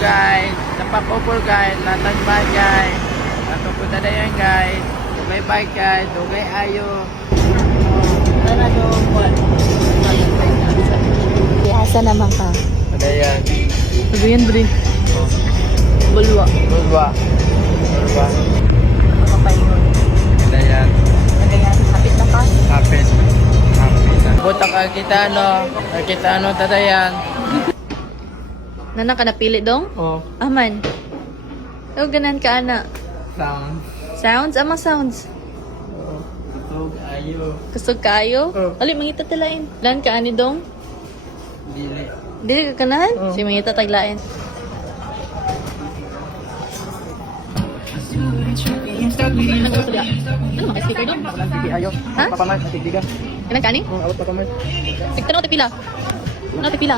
guys. Napakupol guys. Latag ba guys. Natupunta na yan guys. Dugay bye guys. Dugay ayo. Sana dong what? Asa naman ka? Ada yan. Ano yan, Bri? Bulwa. Bulwa. Bulwa. Makapaingon. Ada yan. Ano yan? Hapit na ka? Hapit. Hapit na. Buta ka kita ano. Kita ano tatayan. Nana ka napili dong? Oh. Aman. O ganan ka ana. Sound. Sounds? Ama sounds. Oh. Tug ayo. Kusog kaayo? Oh. Ali, mangita talain. Lan ka ani dong? Dili. Dili ka kanahan? Oh. Si mangita taglain. Ano gusto dia? Ano mga speaker dong? Ayo. Ha? Papamas natigigan. Kanang kani? Oh, awat papamas. Tigtanaw ti pila. Ano ti pila?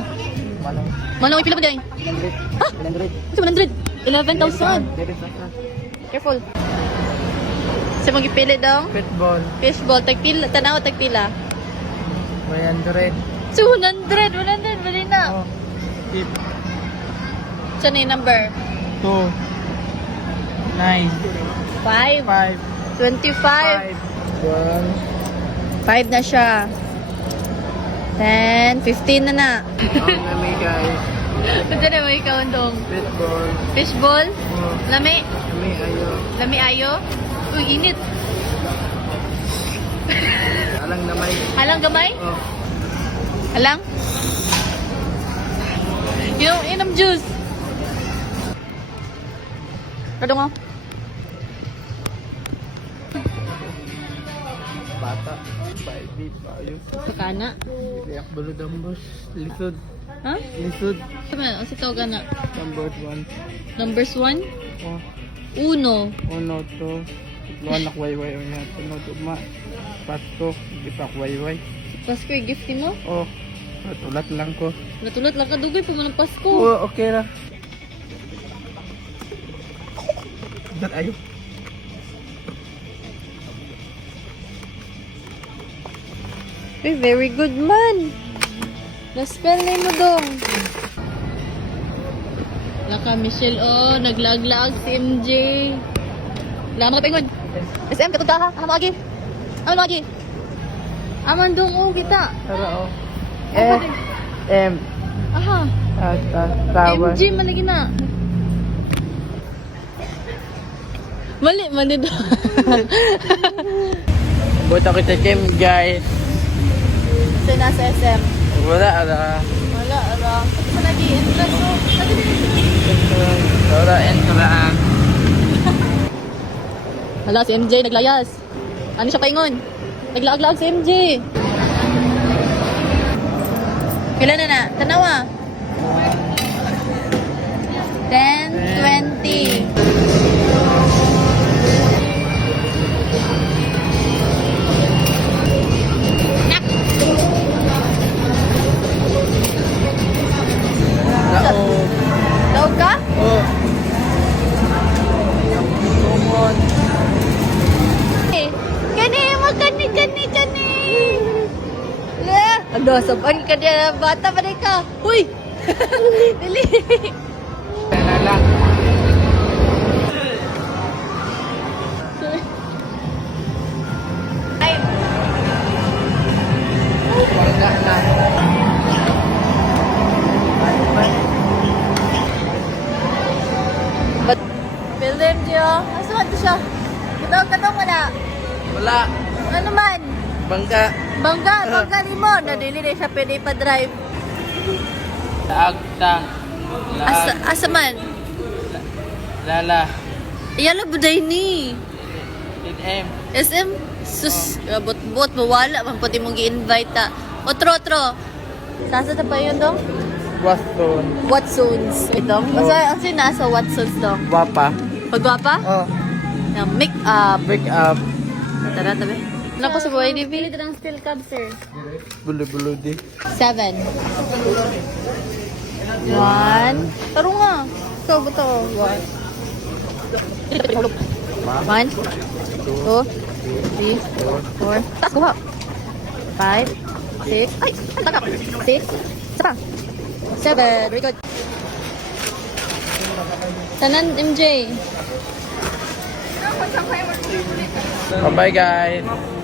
Manong. Manong pila ba day? 100. Ha? 100. 100. 11,000. Careful. Sa mga ipili dong? Football. Fishball, tagpila, tanaw, tagpila. 100. 200, 100, bali na. Oh. Tip. Saan na yung number? 2. 9. 5, 5. 25, 1. 5 na siya. 10, 15 na na. Ang nami guys. Ito na may ikaw dong. Football. Fishball, Oh. lami, Nami ayo. lami ayo. Uy, init. Alang namay. Halang gamay? Oh. Halang? Yung inom juice. Kadong mo? Bata. Baby payo. Sakana. Iyak baludambos. Lisod. Ha? Lisod. Ano sa tawag na? Number 1. Numbers 1? Oh. Uno. Uno to. Luan nakwayway o niya. Tunod uma. Pasko. Di pa kwayway. Pasko yung gift mo? Oh. Ulat lang ko. Natulot lang ka dugay pa mo ng Pasko. Oh, okay ra. Dat ayo. Uy, very good man. Na-spell na mo dong. Laka Michelle, oh, naglaglag si MJ. Lama ka pengon. SM, katod ka ha? Amo lagi. Amo lagi. Aman dong, oh, kita. Tara oh. Ano ba M. Aha. Tawa. MJ man lagi na. Mali, mali daw. Buta kita Kim guys. Kasi nasa SM. Wala ala. Wala, ala. Kasi lagi, entrance, oh. Wala entraan. Hala, si MJ naglayas. Ano siya paingon? Naglaag-laag si MJ. Pila na na? Tanawa. 10, 20. Nak! Lao. Daog ka? Oh. Kumon. Kani mo, kani. Ado, saban ka dia bata pa rin ka. Uy! Dili. Tara lang. Ay, Wala na. but Philip Gio, asuhan to siya. Katong mo na. Wala. Ano man? Bangga. Bangga ni mo. Nadili na siya pwede pa drive. Agtang. Asa man? Lala. Iyala buday ni. SM. SM? Sus, bot mawala. Man pwede mong i-invite ta. Otro. Sasa na pa yun dong? Waston. Watsons. Ito? Ang nasa Watsons dong? Wapa. Pagwapa? Oh. Make up. Break up. Tara, tabi. Naku sa buhay, di Pili ng steel cab, sir. Bulu-bulu di. 7. 1. Taro nga. Ikaw ba ito? 1. 1. 2. 3. 4. Taas, kuha. 5. 6. Ay! Ang takap. 6. Isa pa. 7. Very good. Tanan, MJ. Bye-bye guys.